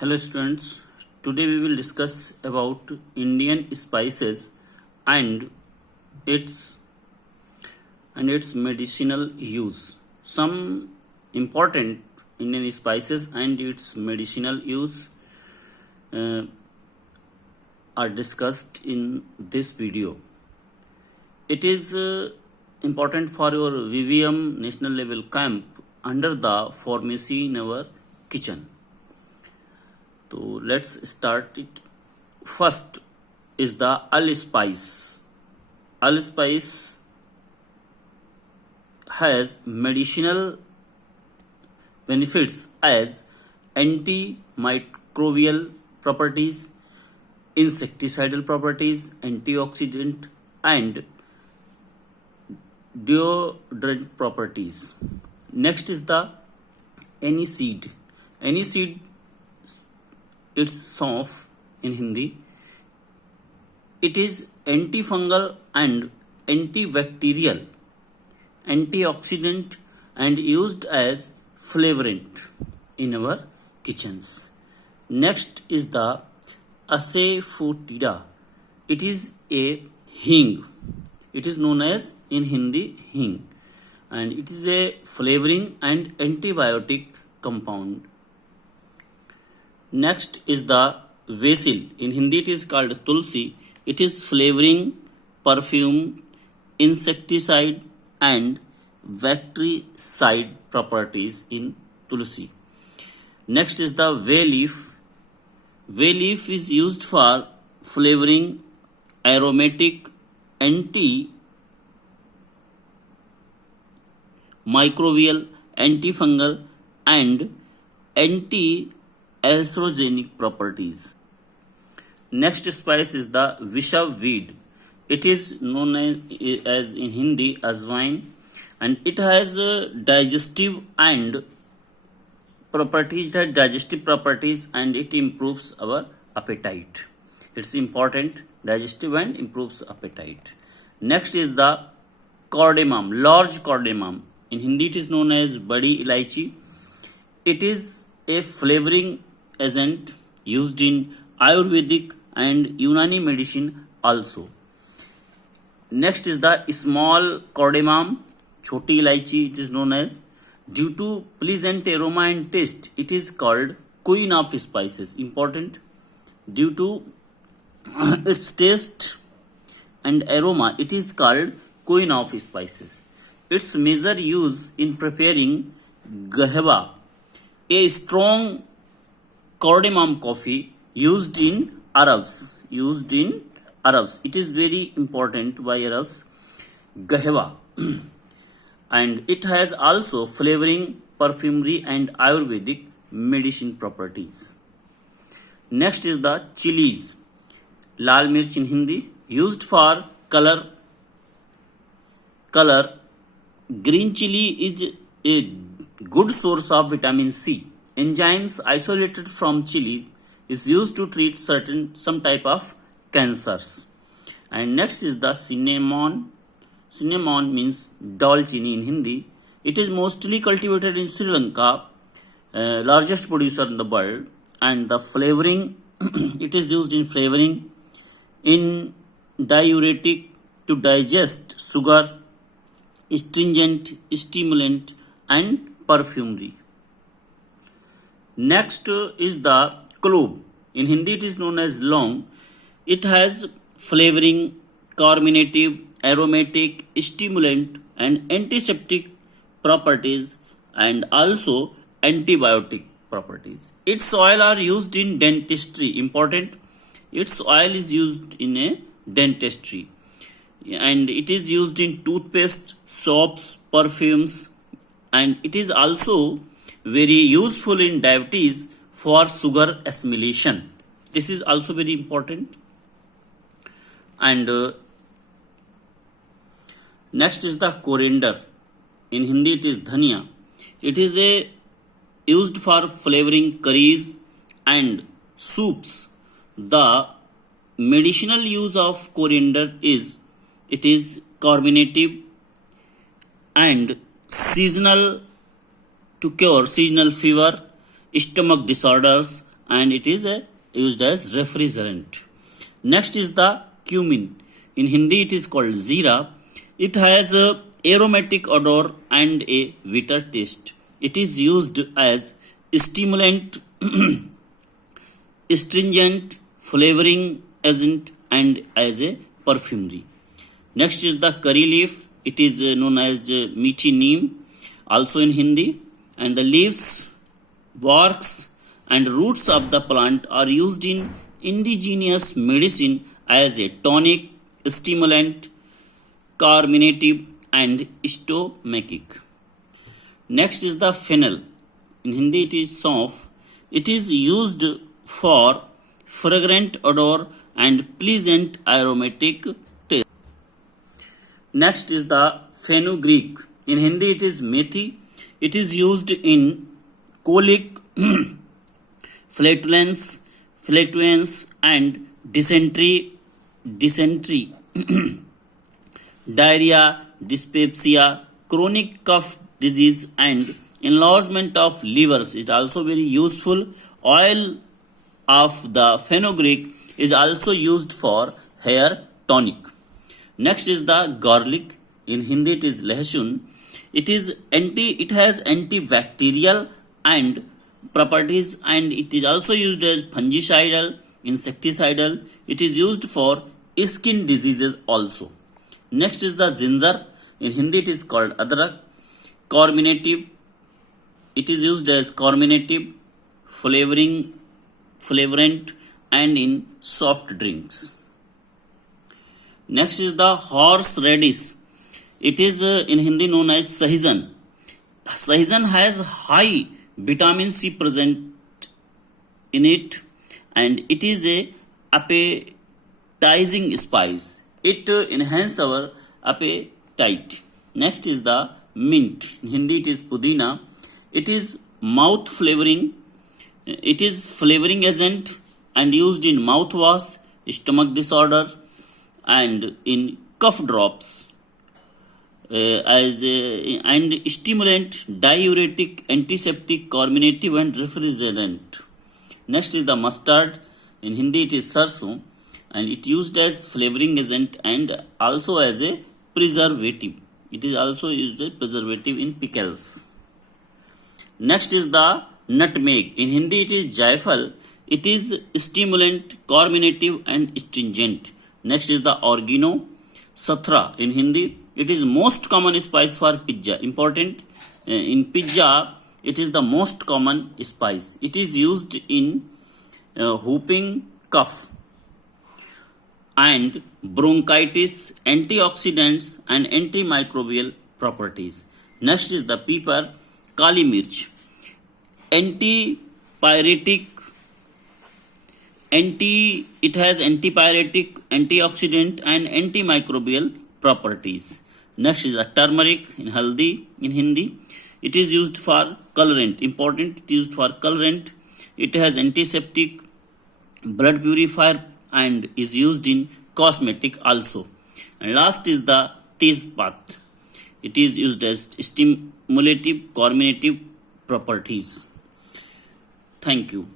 Hello students, today we will discuss about Indian spices and its its medicinal use. Some important Indian spices and its medicinal use uh, are discussed in this video. It is important for your VVM national level camp under the pharmacy in our kitchen. So let's start it. First is the allspice. Allspice has medicinal benefits as antimicrobial properties, insecticidal properties, antioxidant, and deodorant properties. Next is the aniseed. Aniseed, it's saunf in Hindi. It is antifungal and antibacterial, antioxidant, and used as flavorant in our kitchens. Next is the asafoetida. It is a hing. It is known as in Hindi hing, and it is a flavoring and antibiotic compound. Next is the basil. In Hindi it is called tulsi. It is flavoring, perfume, insecticide, and bactericide properties in tulsi. Next is the bay leaf. Bay leaf is used for flavoring, aromatic, antimicrobial, antifungal, and anti-allergenic properties. Next spice is the vishav weed. It is known as in Hindi ajwain, and it has digestive properties, and it improves our appetite. It's important, digestive and improves appetite. Next is the cardamom, large cardamom. In Hindi it is known as badi ilaichi. It is a flavoring agent used in Ayurvedic and Unani medicine also. Next is the small cardamom, choti ilaichi, it is known as. Due to pleasant aroma and taste, it is called queen of spices. Important. Due to its taste and aroma, it is called queen of spices. Its major use in preparing gahwa, a strong cardamom coffee used in Arabs. It is very important by Arabs. Gahwa. And it has also flavoring, perfumery, and Ayurvedic medicine properties. Next is the chilies. Lal mirch in Hindi, used for color. Green chili is a good source of vitamin C. Enzymes isolated from chili is used to treat some type of cancers. And next is the cinnamon. Cinnamon means dalchini in Hindi. It is mostly cultivated in Sri Lanka, largest producer in the world, and the flavoring it is used in flavoring, in diuretic, to digest sugar, astringent, stimulant, and perfumery. Next is the clove. In Hindi it is known as long. It has flavoring, carminative, aromatic, stimulant, and antiseptic properties, and also antibiotic properties. Its oil are used in dentistry. Important. Its oil is used in a dentistry, and it is used in toothpaste, soaps, perfumes, and it is also very useful in diabetes for sugar assimilation. This is also very important. And next is the coriander. In Hindi it is dhania. It is used for flavoring curries and soups. The medicinal use of coriander is it is carminative and seasonal, to cure seasonal fever, stomach disorders, and it is used as refrigerant. Next is the cumin. In Hindi it is called Zira. It has a aromatic odor and a bitter taste. It is used as stimulant, astringent, flavoring agent, and as a perfumery. Next is the curry leaf. It is known as meathi neem, also in Hindi. And the leaves, barks, and roots of the plant are used in indigenous medicine as a tonic, stimulant, carminative, and stomachic. Next is the fennel. In Hindi it is saunf. It is used for fragrant odor and pleasant aromatic taste. Next is the fenugreek. In Hindi it is methi. It is used in colic, flatulence, and dysentery, diarrhea, dyspepsia, chronic cough disease, and enlargement of livers. It is also very useful. Oil of the fenugreek is also used for hair tonic. Next is the garlic. In Hindi it is lehsun. It has antibacterial and properties, and it is also used as fungicidal, insecticidal. It is used for skin diseases also. Next is the ginger. In Hindi it is called adrak. Carminative. It is used as carminative, flavorant, and in soft drinks. Next is the horseradish. It is in Hindi known as sahijan. Sahijan has high vitamin C present in it, and it is a appetizing spice. It enhances our appetite. Next is the mint. In Hindi it is pudina. It is mouth flavoring. It is flavoring agent and used in mouthwash, stomach disorder, and in cough drops. And stimulant, diuretic, antiseptic, carminative, and refrigerant. Next is the mustard. In Hindi it is sarson, and it used as flavoring agent and also as a preservative. It is also used as preservative in pickles. Next is the nutmeg. In Hindi it is jaifal. It is stimulant, carminative, and astringent. Next is the oregano. Satra. In Hindi it is most common spice for pizza. Important, in pizza it is the most common spice. It is used in whooping cough and bronchitis, antioxidants, and antimicrobial properties. Next is the pepper. Kali mirch. It has antipyretic, antioxidant, and antimicrobial properties. Next is the turmeric. In haldi in Hindi it is used for colorant. Important, it is used for colorant. It has antiseptic, blood purifier, and is used in cosmetic also. And last is the tejpat. It is used as stimulative, carminative properties. Thank you.